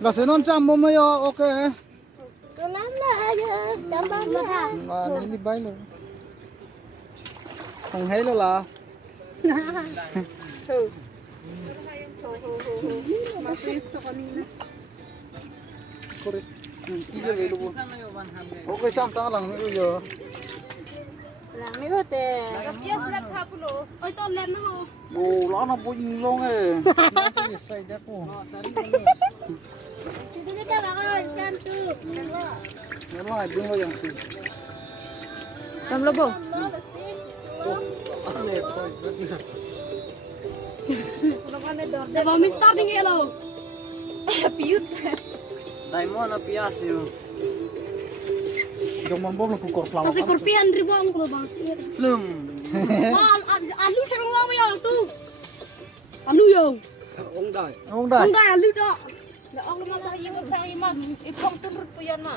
là sẽ non chăm mồm yo ok Cô nắm lại chăm bông ra. mà đi bay rồi không thấy đâu là correct iya về luôn ok chăm ta lần nữa bây giờ Làm mấy cái tè. Ôi tôi lên nó không? ồ nó bung luôn ấy nó sẽ say đẹp không Chị đi cho bạn ơi, can tư. nó lại bung vào gì Làm lo bông. anh này thôi The bomb is starting yellow. Piut. Daimon apias yun. Jangan bom lah pukul pelawak. Kasi kurpihan ribu ang kalau bang. Plum. Alu siya lang lama yang tu. Alu yang. Ong dai. Không đây. Ang dai alu dah. Ang lumabahay yung tayo mag. Ipang tunod po yan ma.